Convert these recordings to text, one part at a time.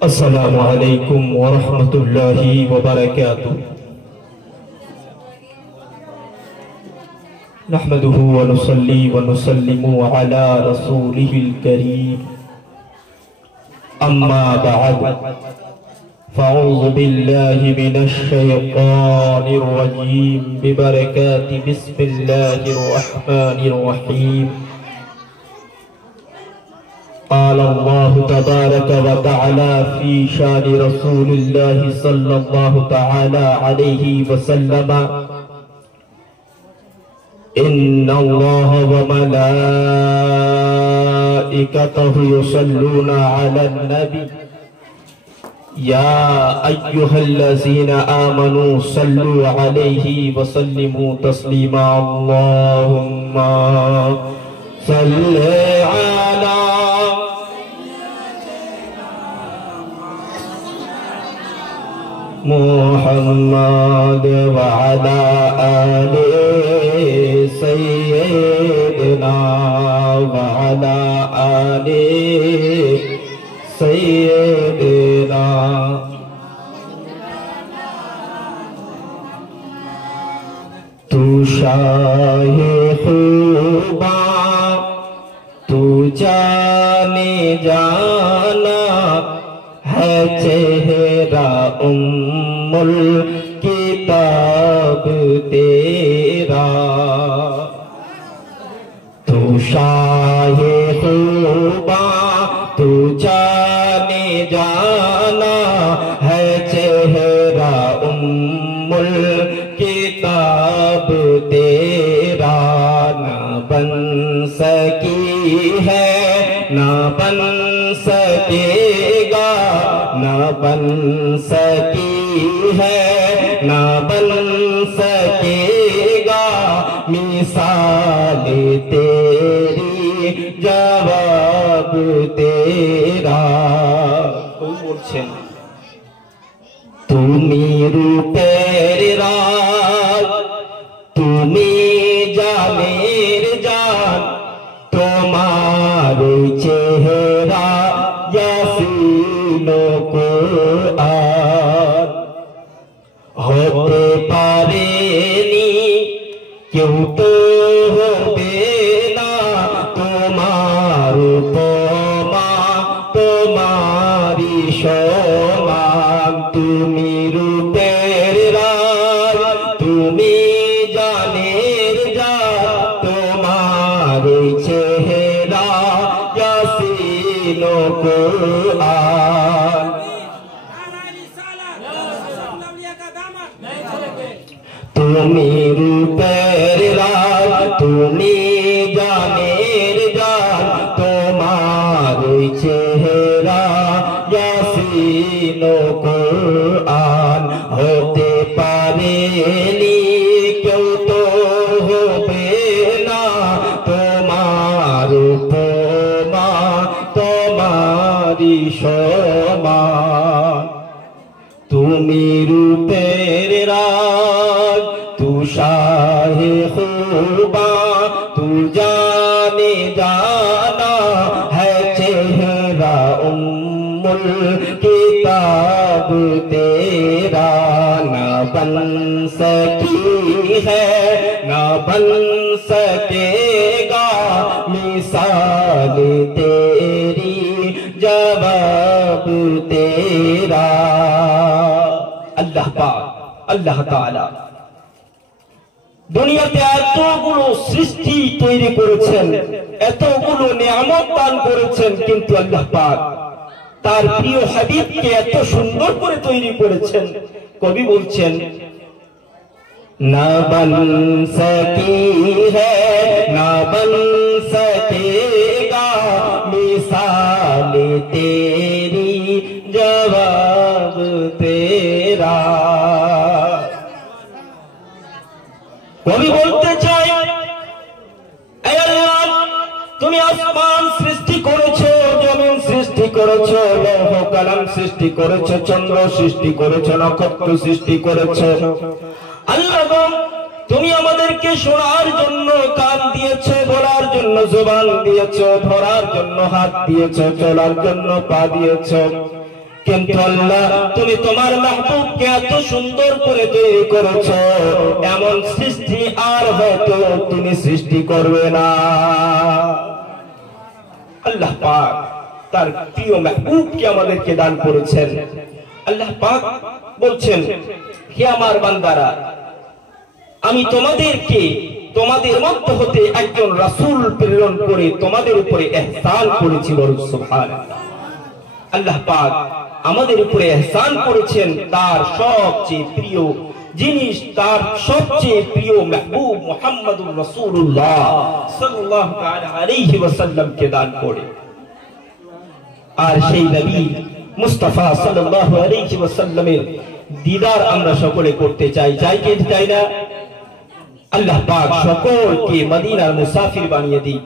السلام عليكم ورحمة الله وبركاته. نحمده ونصلي ونسلم على رسوله الكريم. أما بعد، فأعوذ بالله من الشيطان الرجيم ببركات بسم الله الرحمن الرحيم. قال الله تبارك وتعالى في شان رسول الله صلى الله تعالى عليه وسلم: إن الله وملائكته يصلون على النبي يا أيها الذين آمنوا صلوا عليه وسلموا تسليما. اللهم صل على محمد وعلى آل سيدنا وعلى آل سيدنا. تو شاہ خوبا تو جانے جانا ہے چہرہ ام الکتاب تیرا. تو شاہ خوبا تو جانے جانا ہے چہرہ ام الکتاب تیرا. نہ بن سکی ہے نہ بن سکے گا، نہ بن سکی ہے نہ بن سکے گا مثال تیری جواب تیرا. বলছেন তুমি রূপের রাত, তুমি জানের জান, তোমার চেহারা ইয়াসিন কুরআন. হতে পারেনি কেউ তো হবে না তোমার উপমা, তোমারই সমান. তুমি রূপের রাত, তুমি জানের জাত, তোমার চেহারা ইয়াসিন কুরআন. তুমি রূপের রাত, তুমি জানের জান, তোমার চেহারা ইয়াসিন কুরআন. হতে পারেনি কেউ তো হবে না তোমার উপমা, তোমারই সমান. তুমি রূপের রাত, তু শাহে খুবা, তু জানে জানা ہے چہرہ ام الکتاب تیرا. نہ بن سکی ہے نہ بن سکے گا مثال تیری جواب تیرا. আল্লাহ পাক আল্লাহ তাআলা দুনিয়াতে এতগুলো সৃষ্টি তৈরি করেছেন, এতগুলো নিয়ামত দান করেছেন, কিন্তু আল্লাহ পাক তার প্রিয় হাবিবকে এত সুন্দর করে তৈরি করেছেন। কবি বলছেন না বন সকি হ্যায় না বন সকেগা মিসাল তেরি জবাব তেরা। কবি বলতে চাই, তুমি আসমান সৃষ্টি করেছো, জমিন সৃষ্টি করেছো, লৌহ কলম সৃষ্টি করেছো, চন্দ্র সৃষ্টি করেছো, নক্ষত্র সৃষ্টি করেছো। আল্লাহ তুমি আমাদেরকে শোনার জন্য কান দিয়েছো, বলার জন্য জবান দিয়েছো, ধরার জন্য হাত দিয়েছো, চলার জন্য পা দিয়েছো। কিন্তু আল্লাহ তুমি তোমার মাহবুবকে এত সুন্দর করে তৈরি করেছো, এমন সৃষ্টি আর হয়তো তুমি সৃষ্টি করবে না। আল্লাহ পাক তার প্রিয় মাহবুবকে আমাদেরকে দান করেছেন। আল্লাহ পাক বলছেন, হে আমার বান্দারা, আমি তোমাদেরকে তোমাদের মধ্য হতে একজন রাসূল প্রেরণ করে তোমাদের উপরে ইহসান করেছি। বলুন সুবহানাল্লাহ। আল্লাহ পাক আমাদের উপরে ইহসান করেছেন তার সবচেয়ে প্রিয় জিনিস, তার সবচেয়ে প্রিয় মাহবুব মুহাম্মদুর রাসূলুল্লাহ সাল্লাল্লাহু আলাইহি ওয়াসাল্লামকে দান করে। আর সেই নবী মুস্তাফা সাল্লাল্লাহু আলাইহি ওয়াসাল্লামের দিদার আমরা সকলে করতে চাই, চাই কি চাই না? আল্লাহ পাক সকলকে মদিনার মুসাফির বানিয়ে দিই।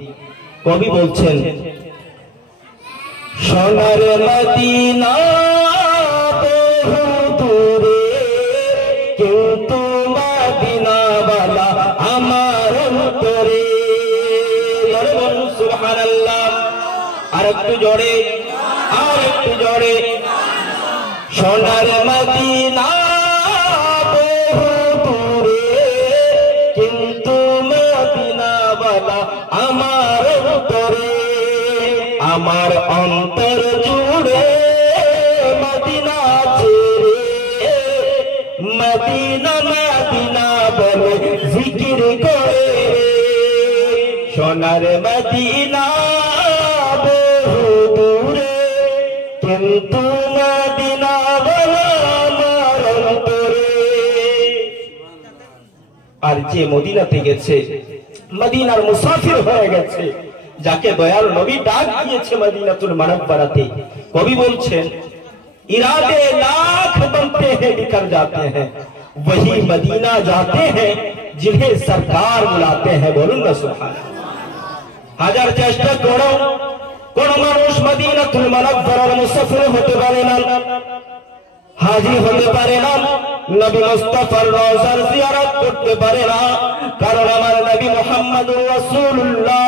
কবি বলছেন, সোনার মদিনা বহু দূরে, কিন্তু মদিনাওয়ালা আমার অন্তরে। বলুন সুবহানাল্লাহ। আর একটু জোরে, আর একটু জোরে। সোনার মদিনা বহু দূরে, কিন্তু মদিনাওয়ালা আমার অন্তরে। আমার অন্তর জুড়ে মদিনা ছেড়ে, মদিনা মদিনা বলে জিকির করে। সোনার মদিনা বহু দূরে, কিন্তু মদিনা বলে আমার অন্তরে। আর যে মদিনাতে গেছে, মদিনার মুসাফির হয়ে গেছে, যাকে দয়াল নবী ডাক দিয়েছে মদিনাতুল মুনাওয়ারাতে, কবি বলছেন, इरादे लाख बनते हैं बिखर जाते हैं, वही मदीना जाते हैं जिन्हें सरकार बुलाते हैं। बोलूं ना सुभान अल्लाह। हजार चेष्टा करो, কোন মানুষ মদিনাতুল মুনাওয়ারার মুসাফির হতে পারে না, হাজী হতে পারে না, নবী মুস্তাফার রওজার জিয়ারত করতে পারে না। কারণ আমার নবী মুহাম্মদুর রাসূলুল্লাহ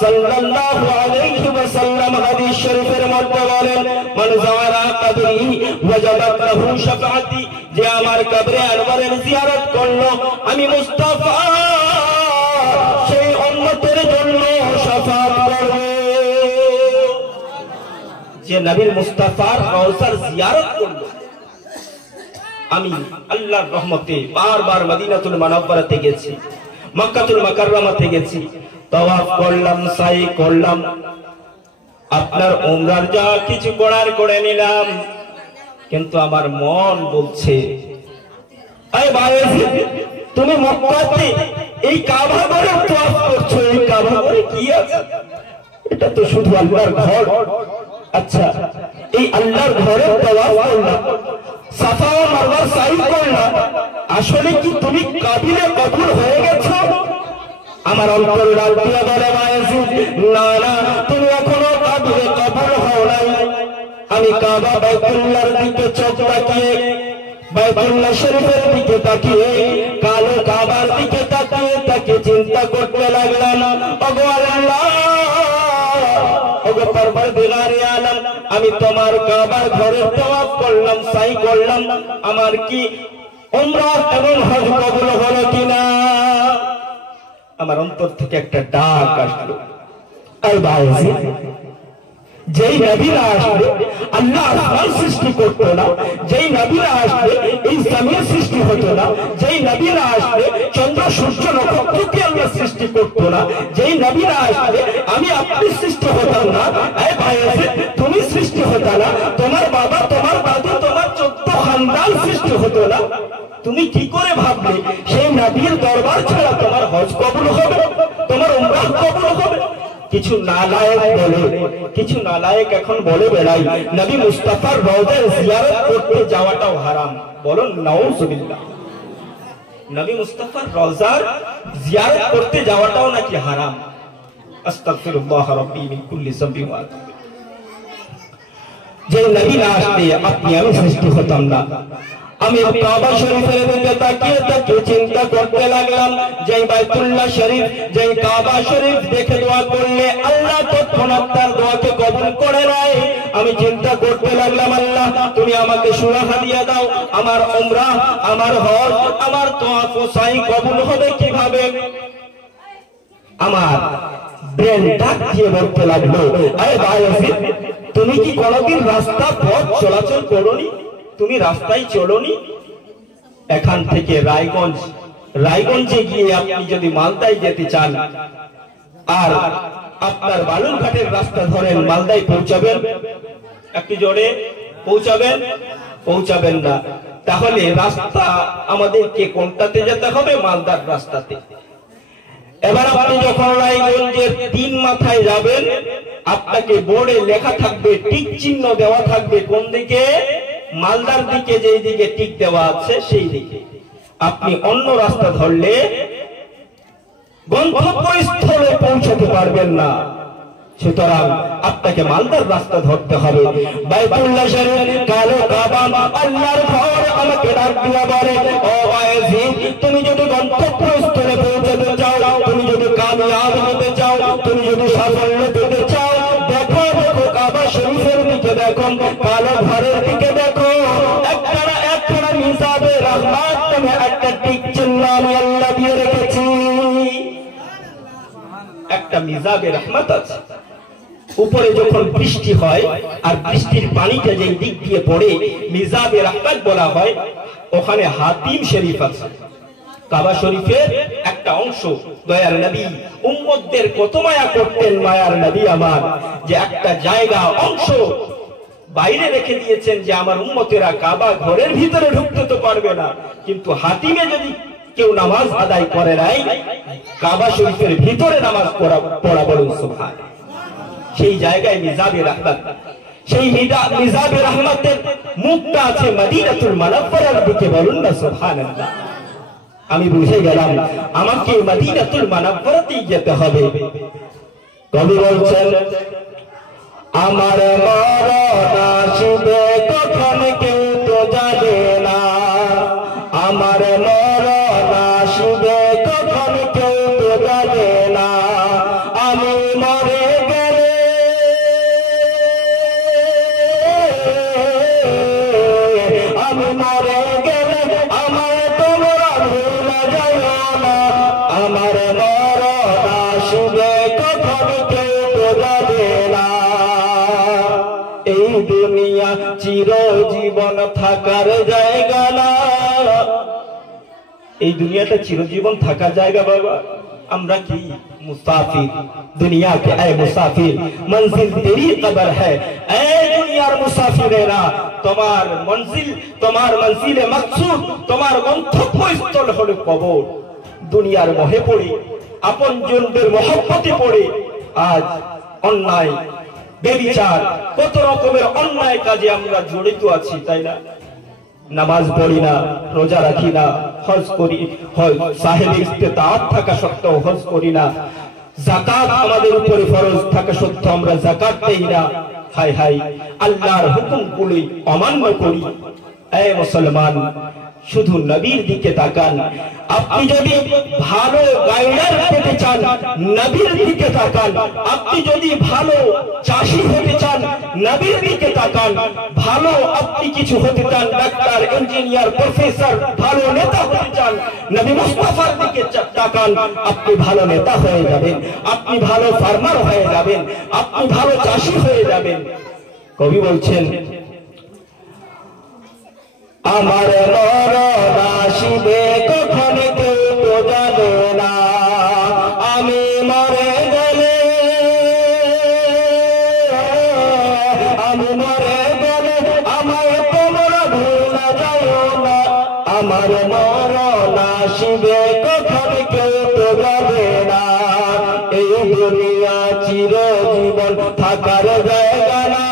সাল্লাল্লাহু আলাইহি ওয়াসাল্লাম হাদিস শরীফের মধ্যে বলেন, মান যারা কবরি ওয়াজাবাত লাহু শাফাআতি, যে আমার কবরে আনওয়ারের জিয়ারত করলো, আমি মুস্তাফা সেই উম্মতের জন্য শাফাআত করব। যে নবীর মুস্তাফার রওজার জিয়ারত করলো, আমি আল্লাহর রহমতে বারবার মদিনাতুল মুনাওয়ারাতে গেছি, মক্কাতুল মুকাররমাতে গেছি, তাওয়াফ করলাম, সাই করলাম, আপনার উমরার যা কিছু করার করে নিলাম, কিন্তু আমার মন বলছে, এই ভাই তুমি মক্কাতে এই কাবা ঘরে তাওয়াফ করছো, এই কাবা ঘরে কি আছে? এটা তো শুধু আল্লাহর ঘর। আচ্ছা, এই আল্লাহর ঘরে তাওয়াফ করলাম, সাফা ও মারওয়ার সাই করলাম, আসলে কি তুমি কাবিলে কবুল হয়ে গেছো? আমার অন্তর লাল দিয়া বলে, না না, তুমি এখনো কাবিলে কবুল হও নাই। আমি কাবা বাইতুল্লাহর দিকে চোখ রাখিয়ে, বাইতুল্লাহ শরীফের দিকে তাকিয়ে, কালো কাবার দিকে তাকিয়ে তাকে চিন্তা করতে লাগলাম, ওগো আল্লাহ, ওগো পরবর্তীগারে আলম, আমি তোমার কাবার ঘরে তাওয়াফ করলাম, সাই করলাম, আমার কি উমরা এবং হজ কবুল হলো কিনা? আমার অন্তর থেকে একটা ডাক আসলো, এই ভাই, যেই নবীরা আসলে আল্লাহ আসমান সৃষ্টি করতো না, যেই নবীরা আসলে এই জমিন সৃষ্টি হতো না, যেই নবীরা আসলে চন্দ্র সূর্য নক্ষত্রকে আল্লাহ সৃষ্টি করতো না, যেই নবীরা আসলে আমি আপনি সৃষ্টি হতাম না, এই ভাই তুমি সৃষ্টি হতো না, তোমার বাবা, তোমার দাদু, তোমার 14 খানদান সৃষ্টি হতো না, তুমি কি করে ভাবলে সেই নবীর দরবার ছাড়া তোমার হজ কবুল হবে, তোমার উমরা কবুল হবে? কিছু নালায়েক বলে, কিছু নালায়েক এখন বলে বেড়াই নবী মুস্তাফার রওজার জিয়ারত করতে যাওয়াটাও হারাম। বলুন নাউজুবিল্লাহ। নবী মুস্তাফার রওজার জিয়ারত করতে যাওয়াটাও নাকি হারাম। আস্তাগফিরুল্লাহ রাব্বি মিন কুল্লি যামবি ওয়া আতুবু। যে নবী না আসলে আপনি আমি সৃষ্টি হতাম না। আমি কাবা শরীফের দিকে তাকিয়ে তাকিয়ে চিন্তা করতে লাগলাম, যে বাইতুল্লাহ শরীফ, যে কাবা শরীফ দেখে দোয়া করলে আল্লাহ তৎক্ষণাৎ তার দোয়াকে কবুল করে নেয়। আমি চিন্তা করতে লাগলাম, আল্লাহ তুমি আমাকে সুরাহা দিয়ে দাও, আমার উমরা, আমার হজ, আমার তওয়াফ ও সাই কবুল হবে কিভাবে? আমার ব্রেন ডাক দিয়ে বলতে লাগলো, আরে বায়াজিদ, তুমি কি কোনোদিন রাস্তা পথ চলাচল করোনি? তুমি রাস্তায় চলোনি? এখান থেকে রায়গঞ্জে গিয়ে আপনি যদি মালদায় যেতে চান আর আপনার বালুরঘাটের রাস্তা ধরেন, মালদায় পৌঁছাবেন? একটু জোরে পৌঁছাবেন না। তাহলে রাস্তা আমাদেরকে কোনটাতে যেতে হবে? মালদার রাস্তাতে। এবার আপনি যখন রায়গঞ্জের 3 মাথায় যাবেন, আপনাকে বোর্ডে লেখা থাকবে, টিক চিহ্ন দেওয়া থাকবে কোন দিকে? মালদার দিকে যেই দিকে টিক দেওয়া আছে সেই দিকে। আপনি অন্য রাস্তা ধরলে গন্তব্যস্থলে পৌঁছতে পারবেন না। সুতরাং আপনাকে মালদার রাস্তা ধরতে হবে। বাইতুল্লাহ শরীফ, কালো কাবা, আল্লাহর ঘর আমাকে ডাক দিয়া বলে, ও বায়াজিদ, তুমি যদি গন্তব্যস্থলে পৌঁছতে চাও, তুমি যদি কামিয়াব হতে চাও, তুমি যদি সাফল্য পেতে চাও, দেখো কাবা শরীফের দিকে দেখো, কালো ঘরের দিকে দেখো, একটা মিজাবে রহমত তুমি একটা টিক চিহ্ন আমি আল্লাহ দিয়ে রেখেছি। একটা মিজাবে রহমত আছে। উপরে যখন বৃষ্টি হয় আর বৃষ্টির পানিটা যেই দিক দিয়ে পড়ে মিজাবে রহমত বলা হয়, ওখানে হাতিম শরীফ আছে। কাবা শরীফের একটা অংশ। দয়ার নবী উম্মতদের কত মায়া করতেন, মায়ার নবী আমার, যে একটা জায়গা অংশ বাইরে রেখে দিয়েছেন, যে আমার উম্মতেরা কাবা ঘরের ভিতরে ঢুকতে তো পারবে না, কিন্তু হাতিমে যদি কেউ নামাজ আদায় করে নাই, কাবা শরীফের ভিতরে নামাজ পড়া বলুন সুবহান। সেই জায়গায় মিজাবে রহমত, সেই মিজাবে রহমতের মুখটা আছে মদিনাতুল মুনাওয়ারার দিকে, বলুন না সুবহানাল্লাহ। আমি বুঝে গেলাম আমাকে মদিনাতুল মুনাওয়ারাতেই যেতে হবে। কবি বলছেন, আমার মরণ আসবে কখন কেউ তো জানে না, আমার মরণ আসবে কখন কেউ তো জানে না, আমি মরে গেলে আমায় তোমরা ভুলে যাও না, আমার মরণ আসবে কখন কেউ তো জানে না। এই দুনিয়া চিরজীবন থাকার জায়গা না, এই দুনিয়াটা চিরজীবন থাকার জায়গা বাবা। আমরা কি মুসাফির, দুনিয়া के ऐ मुसाफिर मंजिल तेरी कब्र है। ऐ দুনিয়ার মুসাফিরেরা, তোমার মঞ্জিলে মাকসুদ, তোমার গন্তব্যস্থল হলো কবর। দুনিয়ার মোহে পড়ে, আপনজনদের মহব্বতে পড়ে আজ অন্যায়, বেবিচার, কত রকমের অন্যায় কাজে আমরা জড়িত আছি, তাই না? নামাজ পড়ি না, রোজা রাখি না, হজ করি, সাহেব ইস্তেতাআত থাকা সত্ত্বেও হজ করি না, যাকাত আমাদের উপরে ফরজ থাকা সত্ত্বেও আমরা যাকাত দেই না। হায় হায়, আল্লাহর হুকুমগুলি অমান্য করি। এ মুসলমান, শুধু নবীর দিকে তাকান। আপনি যদি ভালো গাইডার পেতে চান, নবীর দিকে তাকান। আপনি যদি ভালো চাষি হতে চান, নবীর দিকে তাকান। ভালো আপনি কিছু হতে চান, ডাক্তার, ইঞ্জিনিয়ার, প্রফেসর, ভালো নেতা হতে চান, নবী মুস্তাফার দিকে তাকান। আপনি ভালো নেতা হয়ে যাবেন, আপনি ভালো ফার্মার হয়ে যাবেন, আপনি ভালো চাষি হয়ে যাবেন। কবি বলছেন, আমার মরণ আসবে কখন কেউ তো জানে না, আমি মরে গেলে আমায় তোমরা ভুলে যাও না, আমার মরণ আসবে কখন কেউ তো জানে না। এই দুনিয়া চিরজীবন থাকার জায়গা না,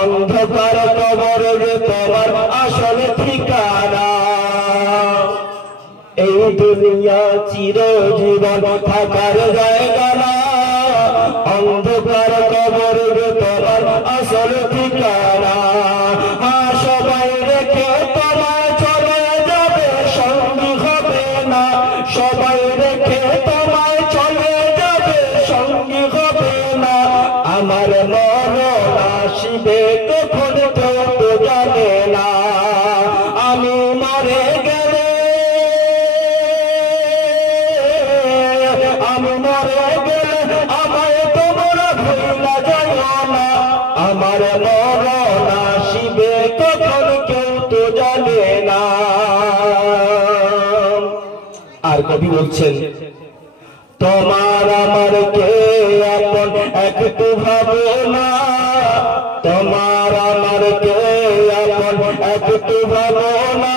অন্ধকার কবর যে তোমার আসল ঠিকানা। এই দুনিয়া চিরজীবন থাকার জায়গা না, অন্ধকার কবর যে তোমার আসল ঠিকানা। সবাই রেখে তোমায় চলে যাবে, সঙ্গী হবে না, সবাই রেখে তোমায় চলে যাবে, সঙ্গী হবে না। আমার মরণ জানে না। আমি মরে গেলে, আমি মরে গেলে আমায় তোমরা ভুলা যাইও না। আমার মরণ আসিবে কখন কেউ তো জানে না। আর কবি বলছেন, তোমার আমার কে আপন একটু ভাবো না। তোমার আমার কে আপন একটু ভাবো না।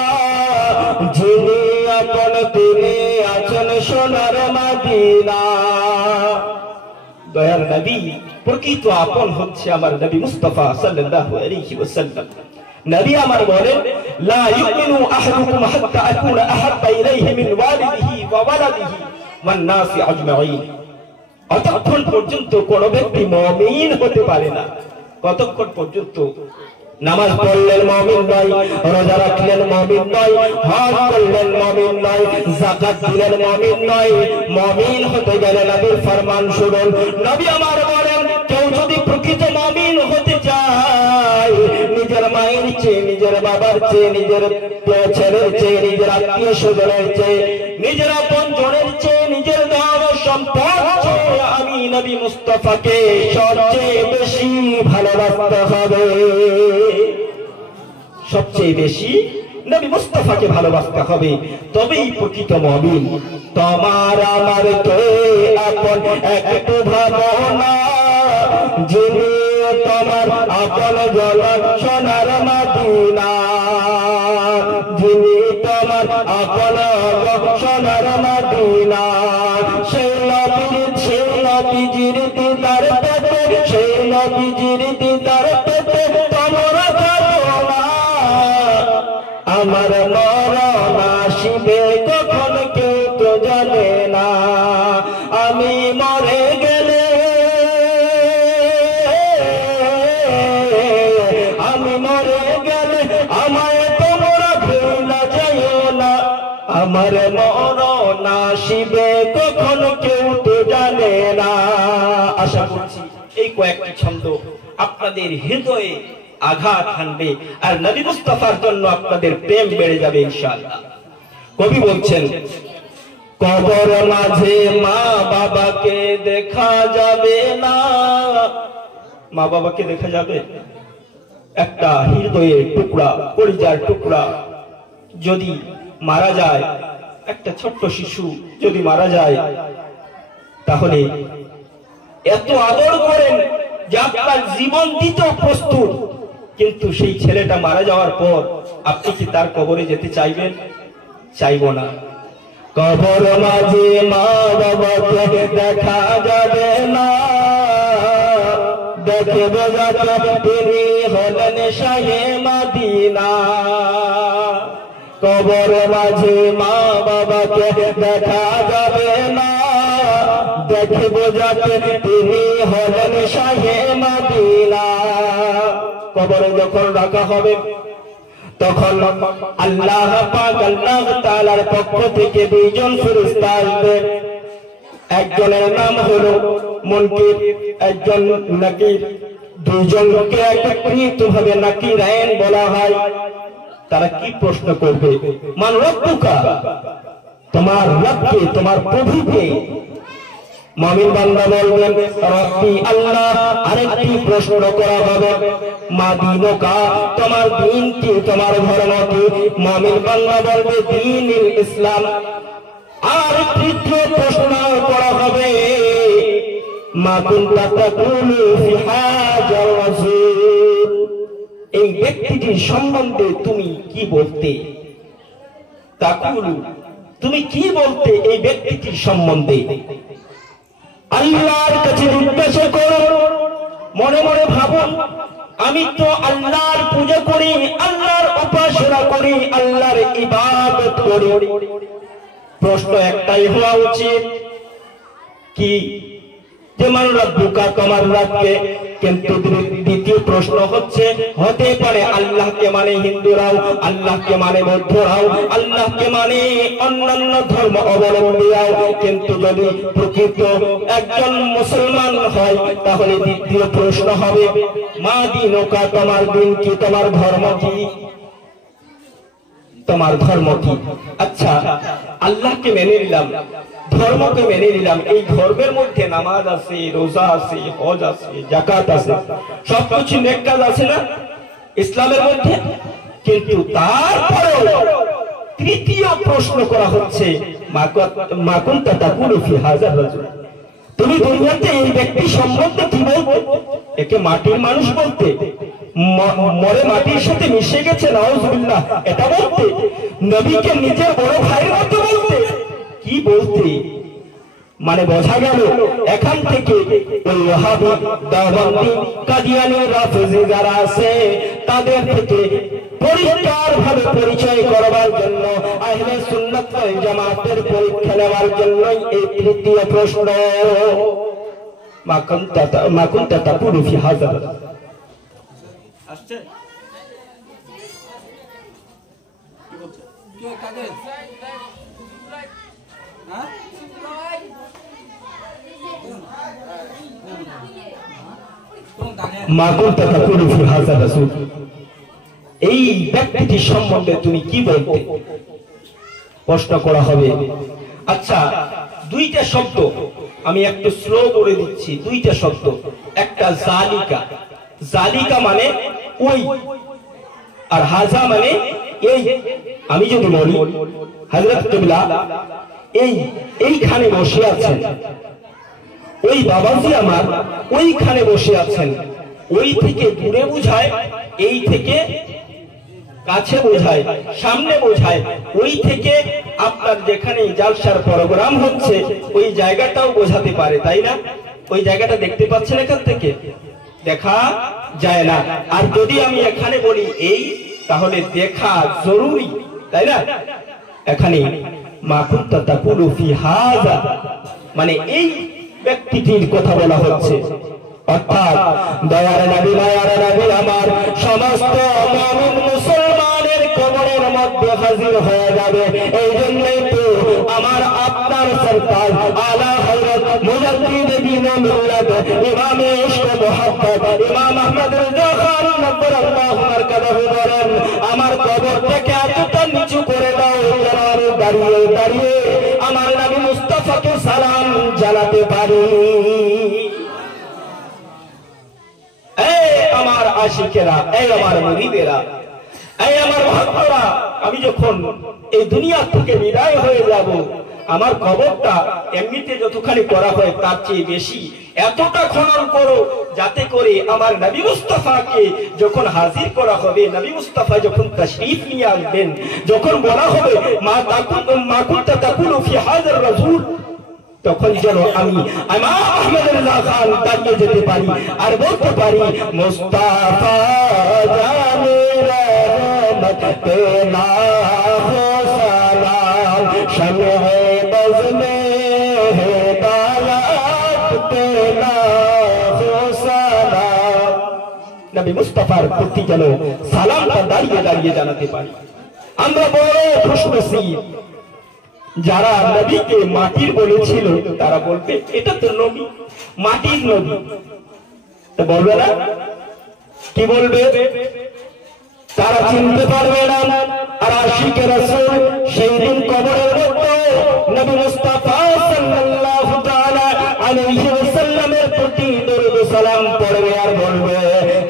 যিনি আপন তিনি আছেন সোনার মদিনা। দয়াল নবী, প্রকৃত আপন হচ্ছে আমার নবী মুস্তাফা সাল্লাল্লাহু আলাইহি ওয়াসাল্লাম। নবী আমার বলেন, লা ইউমিনু আহাদুকুম হাত্তা আকুনা আহাব্বা ইলাইহি মিন ওয়ালিদিহি ওয়া ওয়ালাদিহি ওয়ান নাসি আজমাইন। অতক্ষণ পর্যন্ত কোন ব্যক্তি মুমিন হতে পারে না কতক্ষণ পর্যন্ত নামাজ পড়লেন মুমিন নয়, রোজা রাখলেন মুমিন নয়, হজ করলেন মুমিন নয়, যাকাত দিলেন মুমিন নয়। মুমিন হতে গেলে নবীর ফরমান শুনুন। নবী আমার বলেন, কেউ যদি প্রকৃত মুমিন হতে চায়, নিজের মায়ের চেয়ে, নিজের বাবার চেয়ে, নিজের ছেলের চেয়ে, নিজের আত্মীয় স্বজনের চেয়ে, নিজের আপনজনের চেয়ে, নিজের ধন সম্পদ চেয়ে আমি নবী মুস্তাফাকে সবচেয়ে বেশি ভালোবাসতে হবে। সবচেয়ে বেশি নবী মুস্তাফাকে ভালোবাসতে হবে, তবেই প্রকৃত মুমিন। তোমার আমার কে আপন একটু ভাবো না। যিনি তোমার আপন জগৎ সোনার মদিনা। যিনি তোমার আপন সোনার মদিনা। সেই নবীজির দিদার পেতে, সেই নবীজির দিদার পেতে তোমরা যাও না। আমার মরণ আসিবে কখন কেউ তো জানে না। আমি মরে গেলে, আমি মরে গেলে আমায় তোমরা ভুলা যাইও না। আমার মরণ আসিবে কখন কেউ তো জানে না। আশা করছি এই কয়েকটি ছন্দ আপনাদের হৃদয়ে আঘাত হানবে, আর নবী মুস্তাফার জন্য আপনাদের প্রেম বেড়ে যাবে ইনশাআল্লাহ। কবি বলছেন, কবর মাঝে মা বাবাকে দেখা যাবে না। মা বাবাকে দেখা যাবে? একটা হৃদয়ের টুকরা, কলিজার টুকরা যদি মারা যায়, একটা ছোট্ট শিশু যদি মারা যায়, তাহলে এত আদর করেন যে আপনার জীবন দিতেও প্রস্তুত, কিন্তু সেই ছেলেটা মারা যাওয়ার পর আপনি কি তার কবরে যেতে চাইবেন? চাইব না। কবর মাঝে মা বাবাকে দেখা যাবে না। দেখে বোঝাতে তিনি হলেন শাহে মদিনা। কবর মাঝে মা বাবাকে দেখা যাবে না। দেখে বোঝাতে তিনি হলেন শাহে মদিনা। কবরে যখন রাখা হবে তখন আল্লাহ পাক, আল্লাহ তাআলার পক্ষ থেকে দুইজন ফেরেশতা আসবে। একজনের নাম হলো মুনকির, একজন নাকির। দুইজনকে একত্রিতভাবে নাকিরাইন বলা হয়। তারা কি প্রশ্ন করবে? মান রব্বুকা, তোমার রবকে, তোমার প্রভুকে। মুমিন বান্দা বলবেন রব্বি আল্লাহ। আরেকটি প্রশ্ন করা হবে, মা দীনুকা, তোমার দ্বীন কি, তোমার ধর্ম কি? মুমিন বান্দা বলবে দ্বীনুল ইসলাম। আর তৃতীয় প্রশ্ন করা হবে, মা কুনতা তাকুলু ফি হাজার রাসূল, এই ব্যক্তিটির সম্বন্ধে তুমি কি বলতে? তাকুলু, তুমি কি বলতে এই ব্যক্তিটির সম্বন্ধে? আল্লাহর কাছে জিজ্ঞাসা করো, মনে মনে ভাবুন, আমি তো আল্লাহর পূজা করি, আল্লাহর উপাসনা করি, আল্লাহর ইবাদত করি। প্রশ্ন একটাই হওয়া উচিত কি, যে মান রব্বুকা, তোমার রবকে। কিন্তু দ্বিতীয় প্রশ্ন হচ্ছে, হতে পারে আল্লাহকে মানে হিন্দুরাও, আল্লাহকে মানে বৌদ্ধরাও, আল্লাহকে মানে অন্যান্য ধর্ম অবলম্বীরাও, কিন্তু যদি প্রকৃত একজন মুসলমান হয় তাহলে দ্বিতীয় প্রশ্ন হবে, মা দিনুকা, তোমার দিন কি, তোমার ধর্ম কি, তোমার ধর্ম কি? আচ্ছা, আল্লাহকে মেনে নিলাম, ধর্মকে মেনে নিলাম, এই ধর্মের মধ্যে নামাজ আছে, রোজা আছে, হজ আছে, যাকাত আছে, সবকিছু নেক কাজ আছে না ইসলামের মধ্যে? কিন্তু তারপরে তৃতীয় প্রশ্ন করা হচ্ছে, মা কুনতা তাকুলু ফি হাযার রাজুল, তুমি দুনিয়াতে এই ব্যক্তি সম্বন্ধে কি বলতে? একে মাটির মানুষ বলতে, মরে মাটির সাথে মিশে গেছে, নাউযুবিল্লাহ, এটা বলতে, নবীকে নিজের বড় ভাইয়ের মতো বলতে, কি বলতে? মানে বোঝা গেল এখান থেকে ওই ওয়াহাবি, দেওবন্দি, কাদিয়ানী, রাফিজি যারা আছে তাদের থেকে পরিষ্কারভাবে পরিচয় করবার জন্য, আহলে সুন্নাত ওয়াল জামাতের পরীক্ষা নেওয়ার জন্য এই তৃতীয় প্রশ্ন, মা কুনতা তাকুলু ফি হাযা আসছে। কি বলছে? কি কাজে? হ্যাঁ, মা কুনতা তাকুলু ফি হাযা রাসূল, এই ব্যক্তিটির সম্বন্ধে তুমি কি বলতে প্রশ্ন করা হবে। আচ্ছা, দুইটা শব্দ আমি একটু স্লো করে দিচ্ছি, দুইটা শব্দ, একটা জালিকা, জালিকা মানে ওই, আর হাজা মানে এই। আমি যদি বলি হযরত কিবলা এইখানে বসে আছেন, ওই বাবাজি আমার ওইখানে বসে আছেন, ওই থেকে দূরে বোঝায়, এই থেকে কাছে বোঝায়, সামনে বোঝায়, ওই থেকে আপনার যেখানে জালসার প্রোগ্রাম হচ্ছে ওই জায়গাটাও বোঝাতে পারে, তাই না? ওই জায়গাটা দেখতে পাচ্ছেন, এখান থেকে দেখা যায় না। আর যদি আমি এখানে বলি এই, তাহলে দেখা জরুরি, তাই না? এখানে মা কুনতা তাকুলু ফি হাযা মানে এই ব্যক্তিটির কথা বলা হচ্ছে, অর্থাৎ দয়ার নবী, মায়ার নবী আমার সমস্ত মুমিন মুসলমানের কবরের মধ্যে হাজির হয়ে যাবে। এই জন্যই তো আমার আপনার সরকার আলা হযরত মুজাদ্দিদ দ্বীন মিল্লাত ইমামে ইশক মুহাব্বত ইমাম আহমদ রিজা খান নব্বরাল্লাহু মারকাদাহু বলেন, আমার কবরটাকে এতটা নিচু করে দাও যেন আমি দাঁড়িয়ে দাঁড়িয়ে আমার নবী মুস্তাফাকে সালাম জানাতে পারি। আমার আশিকেরা, এই আমার মুরিদেরা, এই আমার ভক্তরা, আমি যখন এই দুনিয়া থেকে বিদায় হয়ে যাব, আমার কবরটা এমনিতে যতখানি করা হয় তার চেয়ে বেশি এতটা খনন করো, যাতে করে আমার নবী মুস্তাফাকে যখন হাজির করা হবে, নবী মুস্তাফা যখন তাশরীফ নিয়ে আসবেন, যখন বলা হবে মা কুনতা তাকুলু ফি হাযার রাসূল, তখন যেন আমি ইমাম আহমদ রিজা খান দাঁড়িয়ে যেতে পারি আর বলতে পারি, মুস্তাফা জানে রহমত তেরা হো সালাম, শমে বজনে হিদায়াত তেরা হো সালাম। নবী মুস্তাফার প্রতি যেন সালামটা দাঁড়িয়ে দাঁড়িয়ে জানাতে পারি। আমরা বড় খুশনসিব, যারা নবীকে মাটির বলেছিল তারা বলবে এটা তো নবী, মাটির নবী, তো বলবে না? কি বলবে? তারা চিনতে পারবে না। আর আশিকে রাসূল সেই দিন কবরের মধ্যে নবী মুস্তাফা সাল্লাল্লাহু তাআলা আলাইহি ওয়াসাল্লামের প্রতি দরুদ সালাম পড়বে আর বলবে,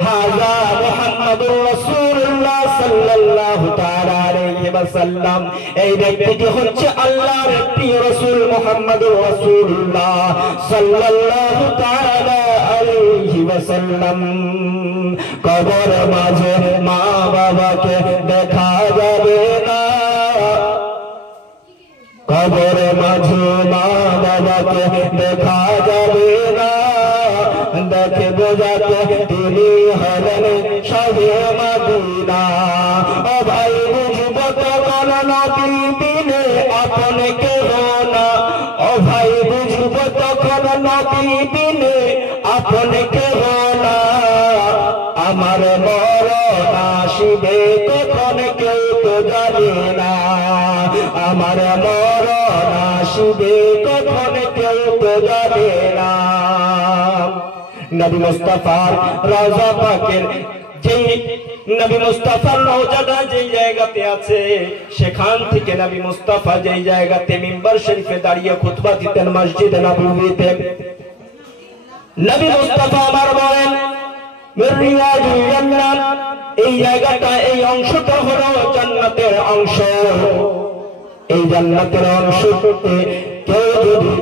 হাযা মুহাম্মাদুর রাসূলুল্লাহ সাল্লাল্লাহু তাআলা আলাইহি ওয়াসাল্লাম, এই ব্যক্তিটি হচ্ছে আল্লাহর প্রিয় রাসূল মুহাম্মদুর রাসূলুল্লাহ সাল্লাল্লাহু তাআলা আলাইহি ওয়াসাল্লাম। কবর মাঝে মা বাবাকে দেখা যাবে না, কবর মাঝে মা বাবাকে দেখা যাবে না, দেখে বোঝাতে তিনি হলেন শাহে মদিনা। ও ভাই বুঝব তখন নবী বিনে আপন কেহ না, ও ভাই বুঝব তখন নবী বিনে আপন কেহ না, কখন কেউ তো জানে না, আমার মরণ আসবে কখন কেউ তো জানে না। নবী মুস্তাফার রওজা পাকের যেই নবী মুস্তাফার রওজাটা যেই জায়গাতে আছে, সেখান থেকে নবী মুস্তাফা যেই জায়গাতে মিম্বার শরীফে দাঁড়িয়ে খুতবা দিতেন মসজিদে নববীতে, নবী মুস্তাফা আমার বলেন মিরিয়াজুল জান্নাত, এই জায়গাটা এই অংশটা হলো জান্নাতের অংশ। এই জান্নাতের অংশতে কেউ যদি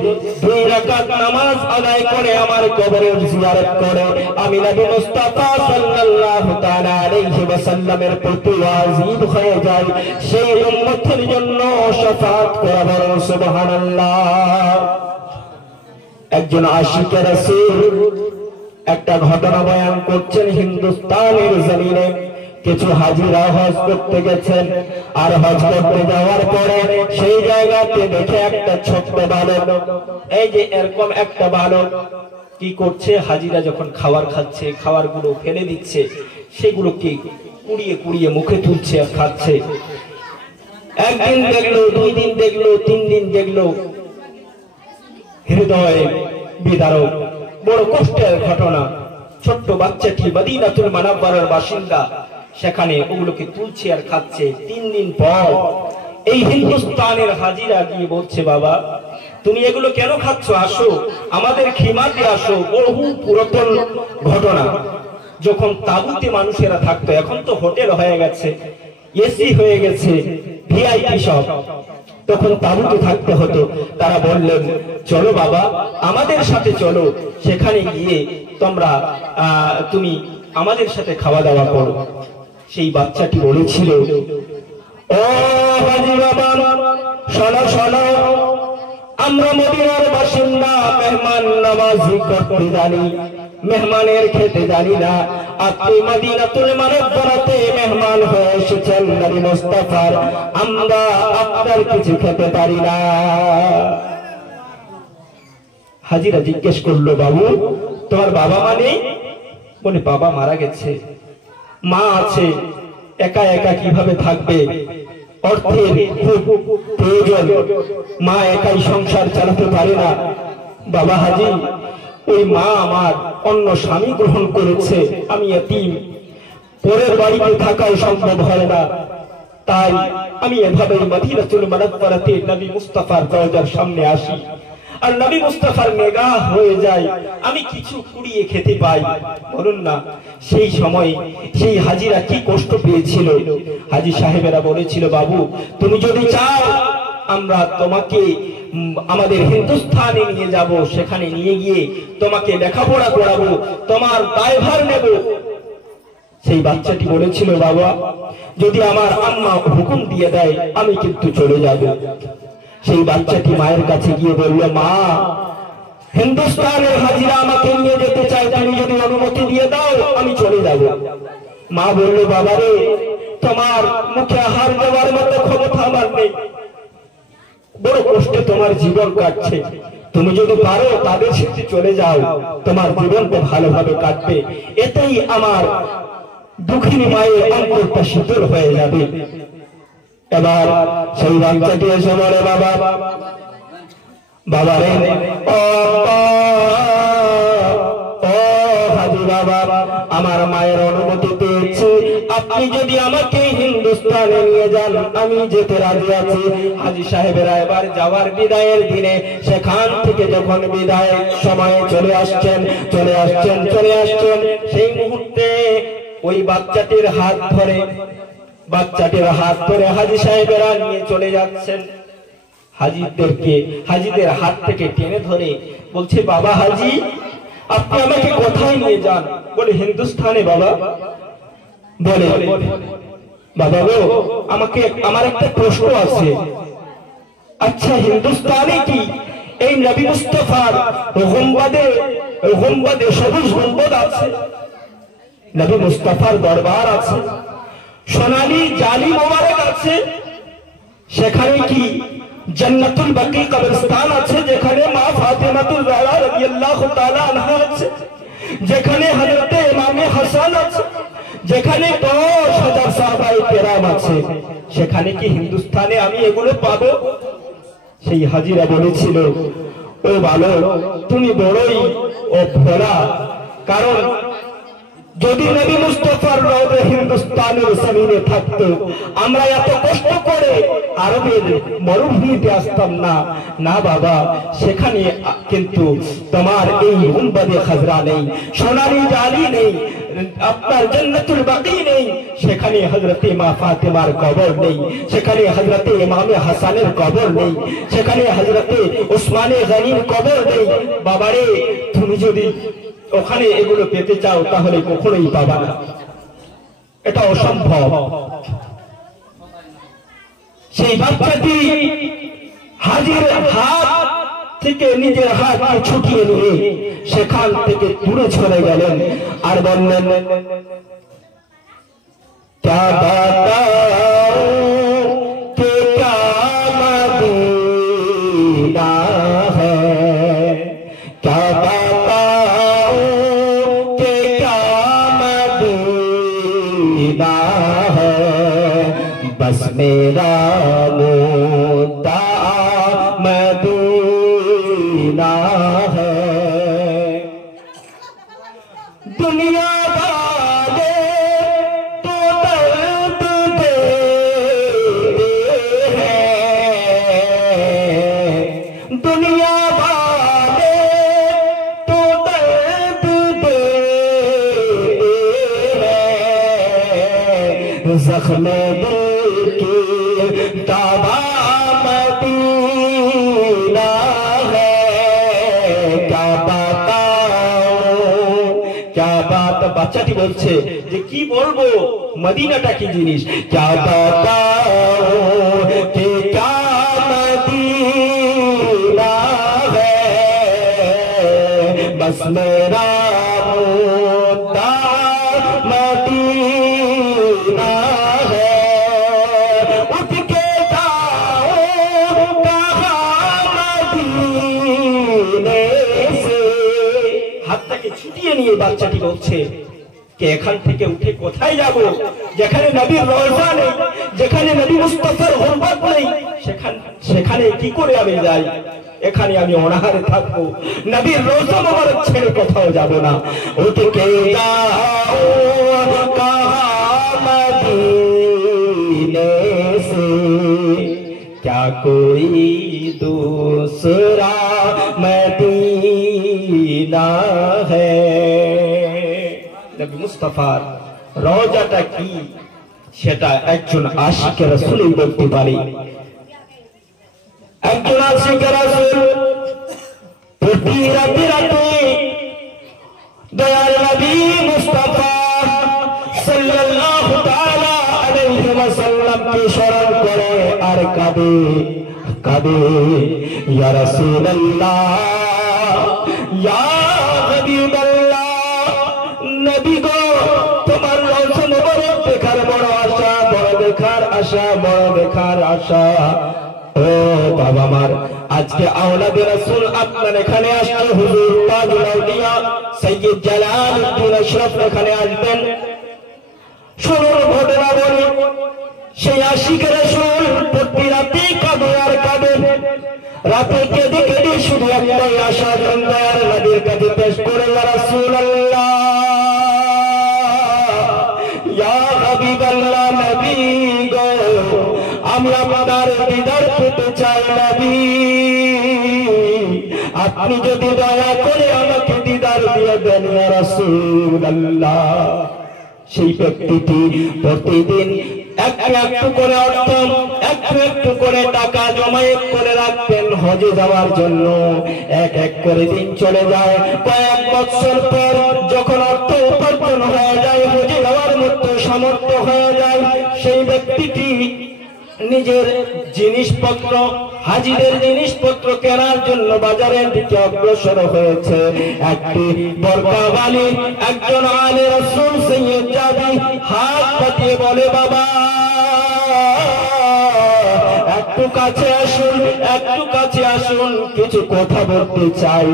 2 রাকাত নামাজ আদায় করে আমার কবরের জিয়ারত করে, আমি নবী মুস্তাফা সাল্লাল্লাহু তাআলা আলাইহি ওয়াসাল্লামের প্রতি ওয়াজিব হয়ে যায় সেই উম্মতের জন্য শাফাআত করা। বলেন সুবহানাল্লাহ। একজন আশিকে রাসূল একটা ঘটনা বয়ান করছেন। হিন্দুস্তানের জমিনে কিছু হাজিরা হজ করতে গেছেন, আর হজ করতে যাওয়ার পরে সেই জায়গাতে দেখে একটা ছোট্ট বালক, এই যে এরকম একটা বালক কি করছে, হাজিরা যখন খাবার খাচ্ছে, খাবারগুলো ফেলে দিচ্ছে, সেগুলোকে কুড়িয়ে কুড়িয়ে মুখে তুলছে আর খাচ্ছে। একদিন দেখলো, 2 দিন দেখলো, 3 দিন দেখলো, হৃদয় বিদারক বড় কষ্টের ঘটনা। ছোট্ট বাচ্চাটি মদিনাতুল মুনাওয়ারার বাসিন্দা, সেখানে ওগুলোকে তুলছে আর খাচ্ছে। 3 দিন পর এই হিন্দুস্তানের হাজিরা গিয়ে বলছে, বাবা তুমি এগুলো কেন খাচ্ছ, আসো আমাদের খিমাতে আসো। বহু পুরাতন ঘটনা, যখন তাঁবুতে মানুষেরা থাকতো, এখন তো হোটেল হয়ে গেছে, এসি হয়ে গেছে, ভিআইপি সব, তখন তাঁবুতে থাকতে হতো। তারা বললেন চলো বাবা আমাদের সাথে চলো, সেখানে গিয়ে তুমি আমাদের সাথে খাওয়া দাওয়া করো। সেই বাচ্চাটি বলেছিল, ও হাজী বাবা শোনো শোনো, আমরা মদিনার বাসিন্দা, মেহমান নওয়াজি করতে জানি, মেহমানের খেতে জানি না। আপনি মদিনাতুল মুনাওয়ারাতে মেহমান হয়ে এসেছেন নবী মুস্তাফার, আমরা আপনার কিছু খেতে পারি না। হাজিরা জিজ্ঞেস করলো, বাবু তোমার বাবা মা নেই? বলে বাবা মারা গেছে, মা আছে, একা একা কিভাবে থাকবে, অর্থের খুব প্রয়োজন, মা একাই সংসার চালাতে পারে না। বাবা হাজী, ওই মা আমার অন্য স্বামী গ্রহণ করেছে, আমি এতিম, পরের বাড়িতে থাকাও সম্ভব হয় না, তাই আমি এভাবেই মদিনাতুল মুনাওয়ারাতে নবী মুস্তাফার দরজার সামনে আসি, আর নবী মুস্তাফার নিগাহ হয়ে যায়, আমি কিছু কুড়িয়ে খেতে পাই। বলুন না সেই সময় সেই হাজিরা কি কষ্ট পেয়েছিল। হাজী সাহেবেরা বলেছিল, বাবু তুমি যদি চাও আমরা তোমাকে আমাদের হিন্দুস্তানে নিয়ে যাব, সেখানে নিয়ে গিয়ে তোমাকে লেখাপড়া করাবো, তোমার দায়ভার নেব। সেই বাচ্চাটি বলেছিল, বাবা যদি আমার আম্মা হুকুম দিয়ে দেয় আমি কিন্তু চলে যাব। সেই বাচ্চাটি মায়ের কাছে গিয়ে বলল, মা হিন্দুস্তানের হাজিরা আমাকে নিয়ে যেতে চায়, তুমি যদি অনুমতি দিয়ে দাও আমি চলে যাব। মা বলল, বাবা রে, তোমার মুখে আহার দেওয়ার মতো ক্ষমতা আমার নেই, বড় কষ্টে তোমার জীবন কাটছে, তুমি যদি পারো তাদের সাথে চলে যাও, তোমার জীবনটা ভালোভাবে কাটবে, এতেই আমার দুঃখিনী মায়ের অন্তরটা শীতল হয়ে যাবে। এবার সেই বাচ্চাটি এসে বলে, বাবা বাবা রে, ও হাজী বাবা, আমার মায়ের অনুমতি পেয়েছি, আপনি যদি আমাকে হিন্দুস্তানে নিয়ে যান আমি যেতে রাজি আছি। হাজী সাহেবেরা এবার যাওয়ার বিদায়ের দিনে সেখান থেকে যখন বিদায় সময়ে চলে আসছেন, সেই মুহূর্তে ওই বাচ্চাটির হাত ধরে হাজী সাহেবেরা নিয়ে চলে যাচ্ছেন। হাজীদের হাত থেকে টেনে ধরে বলছে, বাবা হাজী আপনি আমাকে কোথায় নিয়ে যান? বলে হিন্দুস্তানে। বাবা বলে, বাবা গো আমার একটা প্রশ্ন আছে, আচ্ছা হিন্দুস্তানে কি এই নবী মুস্তাফার গম্বদে সবুজ গম্বদ আছে, নবী মুস্তাফার দরবার আছে, সোনালী জালি মোবারক আছে, সেখানে কি জান্নাতুল বাকি কবরস্থান আছে, যেখানে মা ফাতেমাতুল জাহরা রাদিয়াল্লাহু তাআলা আনহা আছে, যেখানে হযরত ইমাম হাসান আছে, যেখানে 10,000 সাহাবায়ে কেরাম আছে, সেখানে কি হিন্দুস্তানে আমি এগুলো পাবো? সেই হাজিরা বলেছিল, ও বালক, তুমি বড়ই ভোলা, কারণ যদি নবী মুস্তাফার রওজা হিন্দুস্তানের জমিনে থাকতো, আমরা এত কষ্ট করে আরবের মরুভূমিতে আসতাম না। না বাবা, সেখানে কিন্তু তোমার এই গুম্বাদে খাজরা নেই, সোনালী জালি নেই, আপনার জান্নাতুল বাকি নেই, সেখানে হযরতে মা ফাতেমার কবর নেই, সেখানে হযরতে ইমামে হাসানের কবর নেই, সেখানে হযরতে উসমানে গনির কবর নেই। বাবারে, তুমি যদি ওখানে এগুলো পেতে চাও তাহলে কখনোই পাবা না, এটা অসম্ভব। সেই বাচ্চাটি হাজির হাত থেকে নিজের হাত ছুটিয়ে নিয়ে সেখান থেকে দূরে চলে গেলেন আর বললেন, ক্যা বাতাও কে ক্যা মদিনা হ্যায়, ক্যা বাতাও কে ক্যা মদিনা হ্যায়, বস মেরা মুদ্দা मदीना है। दुनिया वाले तो दर्द देते हैं, दुनिया वाले तो दर्द देते हैं, जख्म दिल की दवा বাচ্চাটি বলছে যে কি বলবো, মদিনাটা কি জিনিস, ক্যা বাতাও কে ক্যা মদিনা হ্যায়, বস মেরা মুদ্দা মদিনা হ্যায়, উঠ কে যাও কাহা মদিনে সে। হাতটাকে ছুটিয়ে নিয়ে বাচ্চাটি বলছে কে এখান থেকে উঠে কোথায় যাব, যেখানে নবীর রওজা নেই, যেখানে নবী মুস্তাফার হুরমত নেই, সেখানে কি করে আমি যাই? এখানে আমি অনাহারে থাকবো, নবীর রওজা মোবারক ছেড়ে কোথাও যাব না। উঠে কে যাও কাহা মদিনে সে, क्या कोई दूसरा मदीना है। নবী মুস্তাফার রওজাটা কি সেটা একজন আশিকে রাসূলই বলতে পারে। একজন আশিকে রাসূল প্রতি রাতে রাতে দয়াল নবী মুস্তাফা সাল্লাল্লাহু তাআলা আলাইহি ওয়াসাল্লামকে স্মরণ করে আর কাঁদে কাঁদে, ইয়া রাসূলুল্লাহ, ইয়া হাবিবাল্লাহ, নবী গো, তোমার রওজা মোবারক দেখার বড় আশা, বড় দেখার আশা, বড় দেখার আশা। ও বাবা আমার, আজকে আওলাদে রাসূল আপনার এখানে আসছে, হুজুর তাজুল আউলিয়া সৈয়দ জালালউদ্দিন আশরাফ এখানে আসবেন। শুনুন ঘটনা বলি, সেই আশিকে রাসূল প্রতি রাতে কাঁদে আর কাঁদে, রাতে কেঁদে কেঁদে শুধু একটাই আশা, দয়ার নবীর কাছে পেশ করে, ইয়া রাসূলুল্লাহ, ইয়া হাবিবাল্লাহ, নবী গো, আমি আপনার দিদার পেতে চাই নবী, আপনি যদি দয়া করে আমাকে দিদার দিয়ে দেন ইয়া রাসূলুল্লাহ। সেই ব্যক্তিটি প্রতিদিন একটু একটু করে অর্থ, একটু একটু করে টাকা জমায়েত করে রাখতেন হজে যাওয়ার জন্য। এক এক করে দিন চলে যায়, কয়েক বছর পর যখন অর্থ উপার্জন হয়ে যায়, হজে যাওয়ার মতো সামর্থ্য হয়ে যায়, সেই ব্যক্তিটি নিজের জিনিসপত্র, হাজিদের জিনিসপত্র কেনার জন্য বাজারের দিকে অগ্রসর হয়েছে। একটি বরকাওয়ালি একজন আলে রাসূল সৈয়দ জাদি হাত পাতিয়ে বলে, বাবা, একটা একটু কাছে আসুন, একটু কাছে আসুন, কিছু কথা বলতে চাই।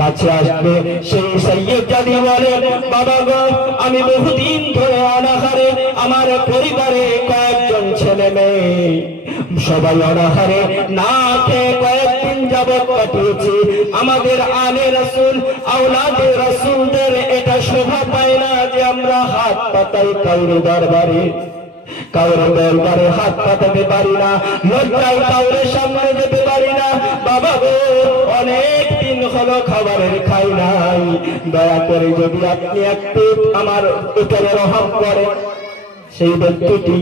কাছে আসবে সেই সৈয়দ জাদি বলে, বাবা গো, আমি বহুদিন ধরে অনাহারে, আমার পরিবারে কয়েকজন ছেলে মেয়ে সবাই অনাহারে না খেয়ে কয়েকদিন যাবৎ কাটিয়েছি। আমাদের আলে রাসূল, আওলাদে রাসূলদের এটা শোভা পায় না যে আমরা হাত পাতাই কাউরে দরবারে, কাউরে দরবারে হাত পাতাতে পারি না, লজ্জায় কাউরে সামনে যেতে পারি না। বাবা গো, অনেক দিন হলো খাবারের খাই নাই, দয়া করে যদি আপনি একটু আমার উপরে রহম করেন। সেই ব্যক্তিটি,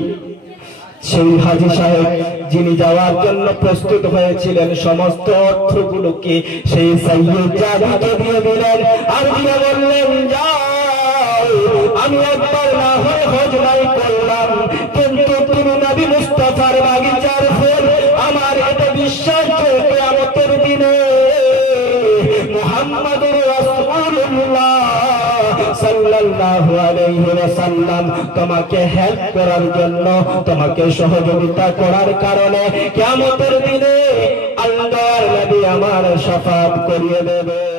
সেই হাজী সাহেব যিনি যাওয়ার জন্য প্রস্তুত হয়েছিলেন, সমস্ত অর্থগুলোকে সেই সৈয়দ জাদিকে দিয়ে দিলেন আর দিয়ে বললেন, যাও, আমি একবার না হয় হজ নাই করলাম, কিন্তু তুমি নবী মুস্তাফার বাগিচার ফুল, আমার এটা বিশ্বাস যে কিয়ামতের দিনে মুহাম্মদুর রাসূলুল্লাহ সাল্লাল্লাহু আলাইহি ওয়াসাল্লাম তোমাকে হেল্প করার জন্য, তোমাকে সহযোগিতা করার কারণে কিয়ামতের দিনে আল্লাহর নবী আমার শাফাত করিয়ে দেবে।